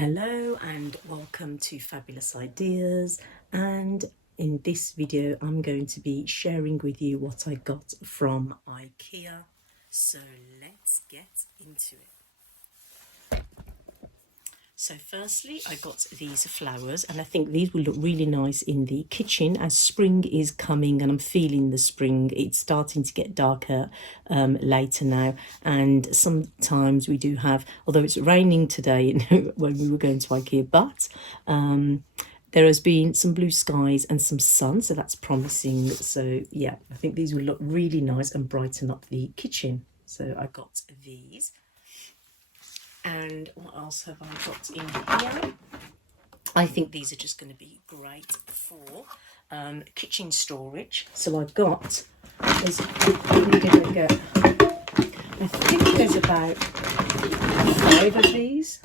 Hello and welcome to Fabulous Ideas, and in this video I'm going to be sharing with you what I got from Ikea. So let's get into it. So firstly, I got these flowers, and I think these will look really nice in the kitchen as spring is coming, and I'm feeling the spring. It's starting to get darker later now, and sometimes we do have, although it's raining today when we were going to Ikea, but there has been some blue skies and some sun, so that's promising. So yeah, I think these will look really nice and brighten up the kitchen. So I got these. And what else have I got in here? I think these are just going to be great for kitchen storage. So I've got, I think there's about 5 of these.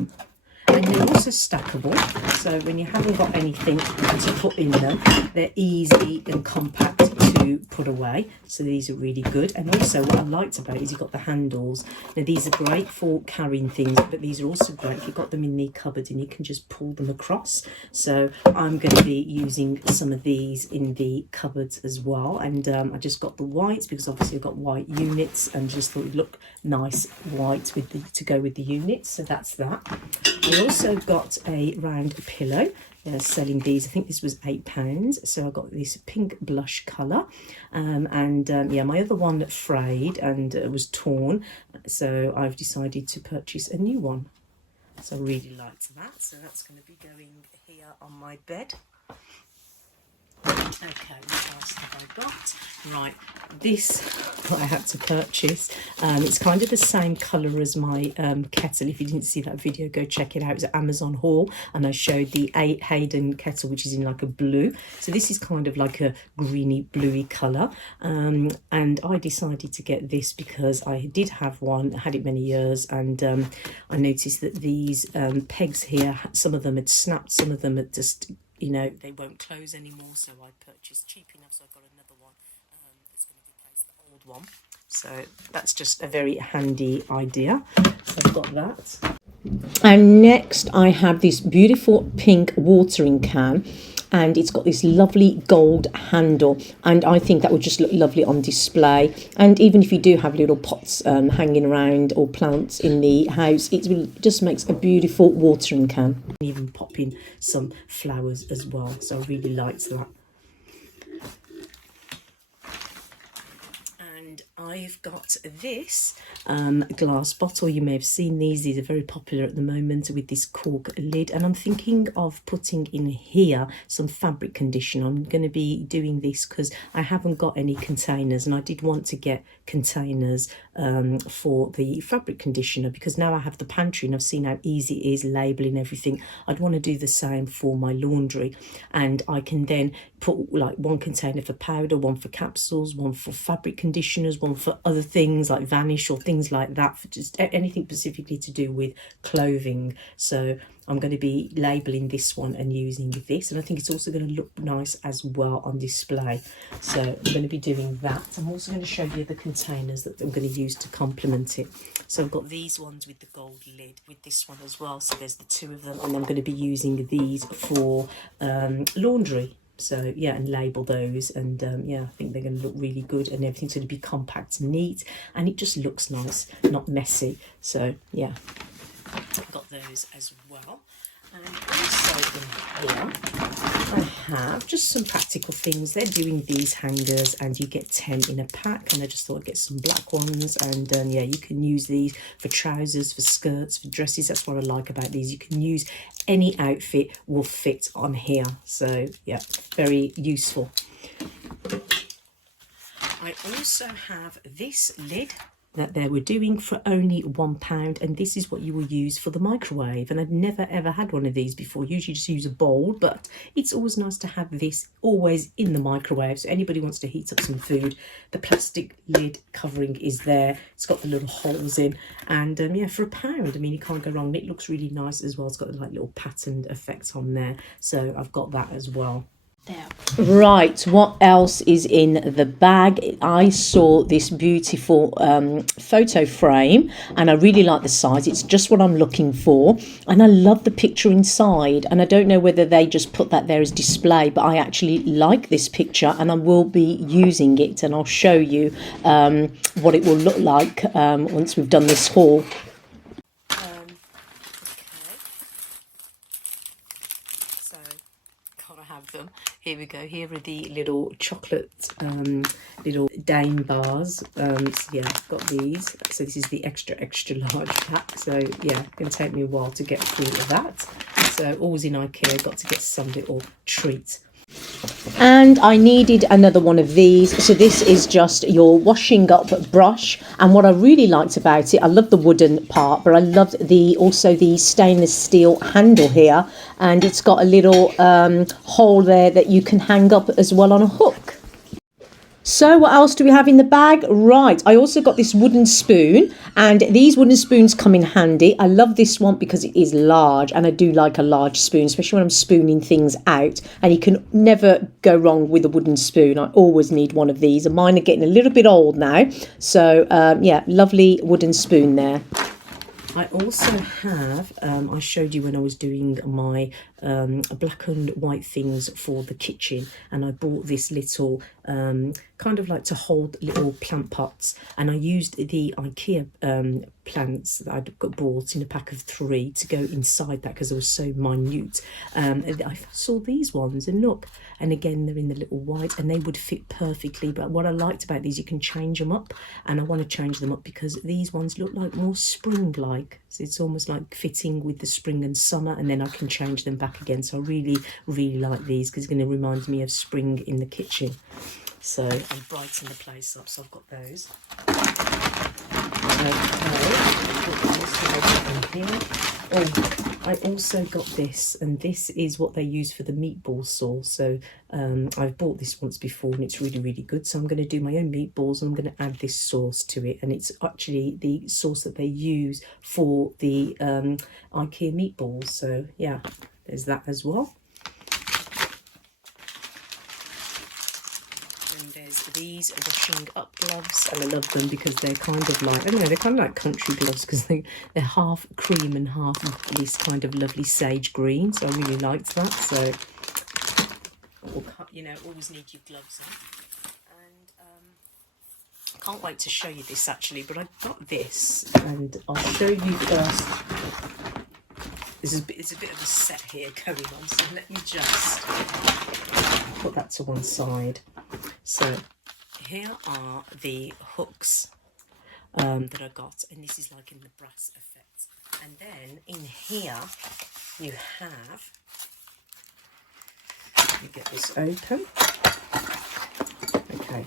And they're also stackable, so when you haven't got anything to put in them, they're easy and compact to put away. So these are really good. And also what I liked about it is you've got the handles. Now these are great for carrying things, but these are also great if you've got them in the cupboard and you can just pull them across. So I'm going to be using some of these in the cupboards as well. And I just got the whites because obviously I've got white units and just thought it'd look nice white with to go with the units. So that's that. I also got a round pillow. Selling these, I think this was £8. So I got this pink blush colour, yeah, my other one frayed and was torn, so I've decided to purchase a new one. So I really liked that. So that's going to be going here on my bed. Okay, what else have I got? Right, this I had to purchase. It's kind of the same colour as my kettle. If you didn't see that video, go check it out. It's an Amazon haul, and I showed the Hayden kettle, which is in like a blue. So this is kind of like a greeny bluey colour, and I decided to get this because I did have one, had it many years, and I noticed that these pegs here, some of them had snapped, some of them had just, you know, they won't close anymore. So I purchased cheap enough, so I got another one that's going to replace the old one. So that's just a very handy idea. So I've got that. And next I have this beautiful pink watering can, and it's got this lovely gold handle, and I think that would just look lovely on display. And even if you do have little pots hanging around or plants in the house, it just makes a beautiful watering can. Even pop in some flowers as well, so I really liked that. And I've got this glass bottle. You may have seen these are very popular at the moment with this cork lid, and I'm thinking of putting in here some fabric conditioner. I'm going to be doing this because I haven't got any containers, and I did want to get containers for the fabric conditioner because now I have the pantry and I've seen how easy it is labeling everything. I'd want to do the same for my laundry, and I can then put like one container for powder, one for capsules, one for fabric conditioners, one for other things like Vanish or things like that, for just anything specifically to do with clothing. So I'm going to be labeling this one and using this, and I think it's also going to look nice as well on display. So I'm going to be doing that. I'm also going to show you the containers that I'm going to use to complement it. So I've got these ones with the gold lid, with this one as well. So there's the 2 of them, and I'm going to be using these for laundry. So yeah, and label those, and yeah, I think they're going to look really good, and everything's going to be compact and neat, and it just looks nice, not messy. So yeah, I've got those as well. And also in here I have just some practical things. They're doing these hangers, and you get 10 in a pack, and I just thought I'd get some black ones. And yeah, you can use these for trousers, for skirts, for dresses. That's what I like about these. You can use any outfit will fit on here. So yeah, very useful. I also have this lid that they were doing for only £1, and this is what you will use for the microwave. And I've never ever had one of these before. Usually just use a bowl, but it's always nice to have this always in the microwave. So anybody wants to heat up some food, the plastic lid covering is there. It's got the little holes in, and yeah, for £1, I mean, you can't go wrong. It looks really nice as well. It's got like little patterned effects on there, so I've got that as well. there. Right, what else is in the bag? I saw this beautiful photo frame and I really like the size. It's just what I'm looking for, and I love the picture inside, and I don't know whether they just put that there as display, but I actually like this picture and I will be using it, and I'll show you what it will look like once we've done this haul. So, gotta have them. Here we go. Here are the little chocolate, little Dane bars. So yeah, I've got these. So this is the extra large pack. So yeah, it's gonna take me a while to get through that. So always in Ikea, got to get some little treat. And I needed another one of these. So this is just your washing up brush, and what I really liked about it, I love the wooden part, but I loved also the stainless steel handle here, and it's got a little hole there that you can hang up as well on a hook. So what else do we have in the bag? Right, I also got this wooden spoon, and these wooden spoons come in handy. I love this one because it is large, and I do like a large spoon, especially when I'm spooning things out, and you can never go wrong with a wooden spoon. I always need one of these, and mine are getting a little bit old now. So yeah, lovely wooden spoon there. I also have, I showed you when I was doing my black and white things for the kitchen, and I bought this little kind of like to hold little plant pots, and I used the Ikea plants that I'd got bought in a pack of 3 to go inside that because they were so minute. I saw these ones, and look, and again they're in the little white, and they would fit perfectly. But what I liked about these, you can change them up, and I want to change them up because these ones look like more spring-like. So it's almost like fitting with the spring and summer, and then I can change them back again. So I really like these because it's going to remind me of spring in the kitchen. So and brighten the place up. So I've got those. I also got this, and this is what they use for the meatball sauce. So I've bought this once before, and it's really good. So I'm going to do my own meatballs, and I'm going to add this sauce to it, and it's actually the sauce that they use for the Ikea meatballs. So yeah, there's that as well. There's these washing up gloves, and I love them because they're kind of like, I don't know, they're kind of like country gloves because they're half cream and half this kind of lovely sage green. So I really liked that. So, you know, always need your gloves on. And I can't wait to show you this actually, but I got this, and I'll show you first. It's a bit of a set here going on, so let me just put that to one side. So here are the hooks that I got, and this is like in the brass effect. And then in here you have, let me get this open. Okay.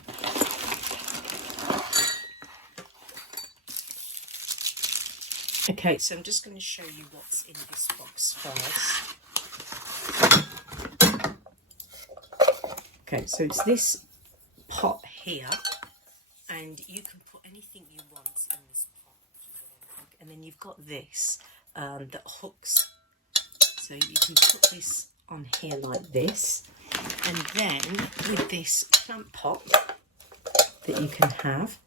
Okay, so I'm just going to show you what's in this box first. Okay, so it's this pot here, and you can put anything you want in this pot, and then you've got this that hooks, so you can put this on here like this, and then with this plant pot that you can have,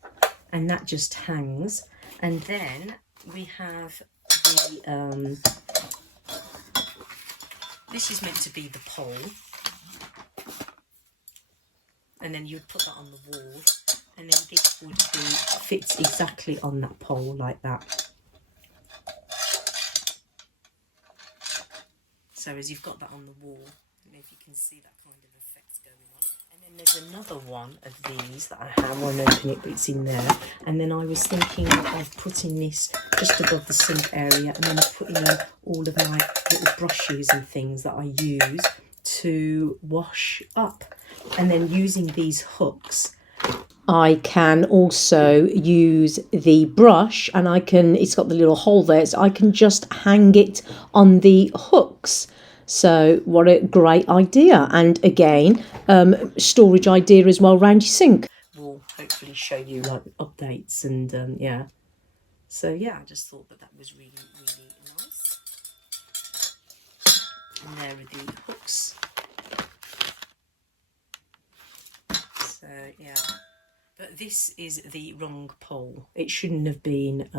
and that just hangs. And then we have the this is meant to be the pole, and then you would put that on the wall, and then this would be fits exactly on that pole like that. So as you've got that on the wall, I don't know if you can see that kind of effect going on. And then there's another one of these that I have, I won't open it, but it's in there. And then I was thinking of putting this just above the sink area, and then putting in all of my little brushes and things that I use to wash up. And then using these hooks, I can also use the brush, and it's got the little hole there, so I can just hang it on the hooks. So what a great idea. And again, storage idea as well around your sink. We'll hopefully show you like updates and yeah. So yeah, I just thought that was really nice. And there are the hooks. So yeah. But this is the wrong pole. It shouldn't have been.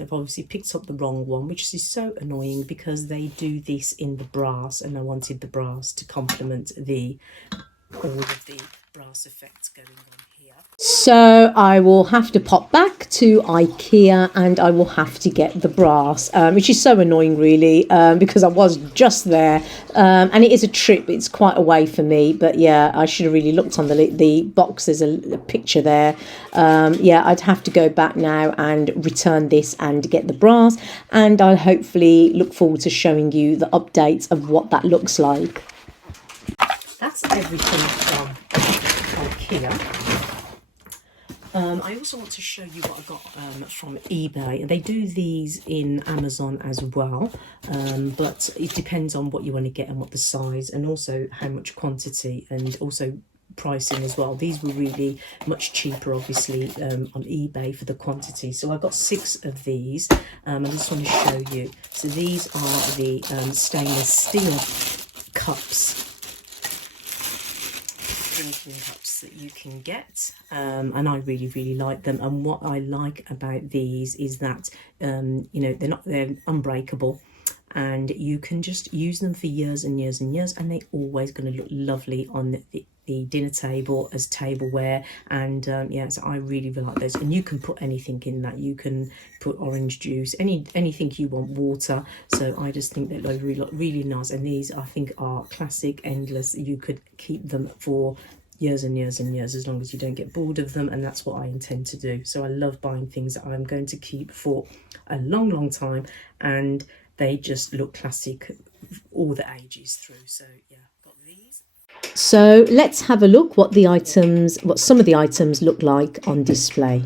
I've obviously picked up the wrong one, which is so annoying because they do this in the brass, and I wanted the brass to complement all of the brass effects going on here. So I will have to pop back to Ikea and I will have to get the brass, which is so annoying really, because I was just there, and it is a trip. It's quite away for me, but yeah, I should have really looked on the box. There's a picture there. Yeah, I'd have to go back now and return this and get the brass, and I'll hopefully look forward to showing you the updates of what that looks like. That's everything from Ikea. I also want to show you what I got from eBay. They do these in Amazon as well, but it depends on what you want to get and what the size, and also how much quantity, and also pricing as well. These were really much cheaper, obviously, on eBay for the quantity. So I got 6 of these. I just want to show you. So these are the stainless steel cups, drinking cups that you can get, and I really like them. And what I like about these is that you know, they're unbreakable, and you can just use them for years and years and years, and they're always going to look lovely on the dinner table as tableware. And yeah, so I really like those. And you can put anything in that. You can put orange juice, anything you want, water. So I just think that they really nice. And these, I think, are classic, endless. You could keep them for years and years and years, as long as you don't get bored of them, and that's what I intend to do. So I love buying things that I'm going to keep for a long time, and they just look classic all the ages through. So yeah, got these. So let's have a look what some of the items look like on display.